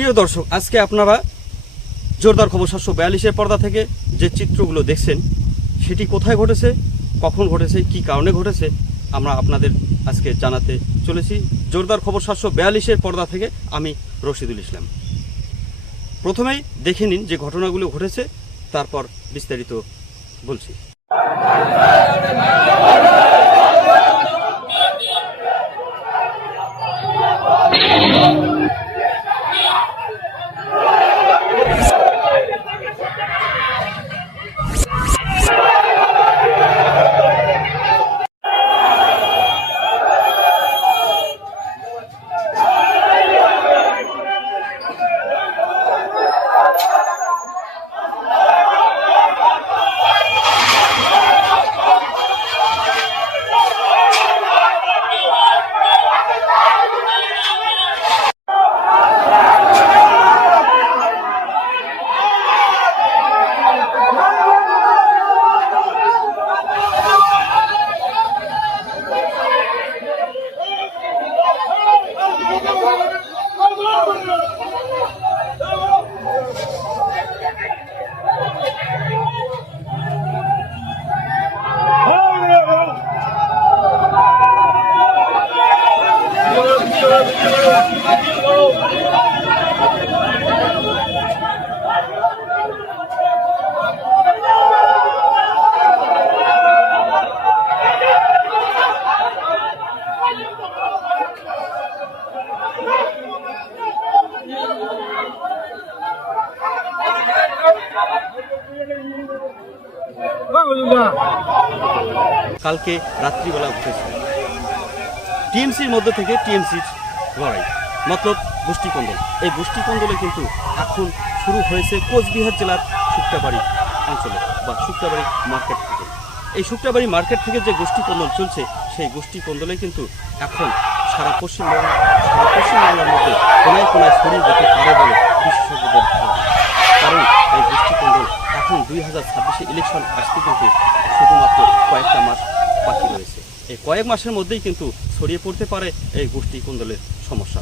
প্রিয় দর্শক, আজকে আপনারা জোরদার খবর সাতশো বিয়াল্লিশের পর্দা থেকে যে চিত্রগুলো দেখছেন, সেটি কোথায় ঘটেছে, কখন ঘটেছে, কি কারণে ঘটেছে, আমরা আপনাদের আজকে জানাতে চলেছি। জোরদার খবর সাতশো বিয়াল্লিশের পর্দা থেকে আমি রশিদুল ইসলাম। প্রথমেই দেখে নিন যে ঘটনাগুলো ঘটেছে, তারপর বিস্তারিত বলছি। কালকে রাত্রিবেলা ঘটেছে টিএমসির মধ্যে থেকে টিএমসির লড়াই। মতলব গোষ্ঠীকন্দল এই গোষ্ঠীকন্দলে কিন্তু এখন শুরু হয়েছে কোচবিহার জেলার শুক্তাবাড়ি অঞ্চলে বা শুক্তাবাড়ি মার্কেট থেকে। এই শুক্তাবাড়ি মার্কেট থেকে যে গোষ্ঠীকন্দল চলছে, সেই গোষ্ঠীকন্দলে কিন্তু এখন সারা পশ্চিমবঙ্গ সারা পশ্চিমবাংলার মধ্যে কোনায় কোনায় ছড়িয়ে যেতে পারে বলে বিশেষজ্ঞদের কারণ এই গোষ্ঠীকন্দল এখন দুই হাজার ছাব্বিশে ইলেকশন আসতে কিন্তু শুধুমাত্র কয়েকটা মাস বাকি রয়েছে। এই কয়েক মাসের মধ্যেই কিন্তু ছড়িয়ে পড়তে পারে এই গোষ্ঠী কুন্দলের সমস্যা।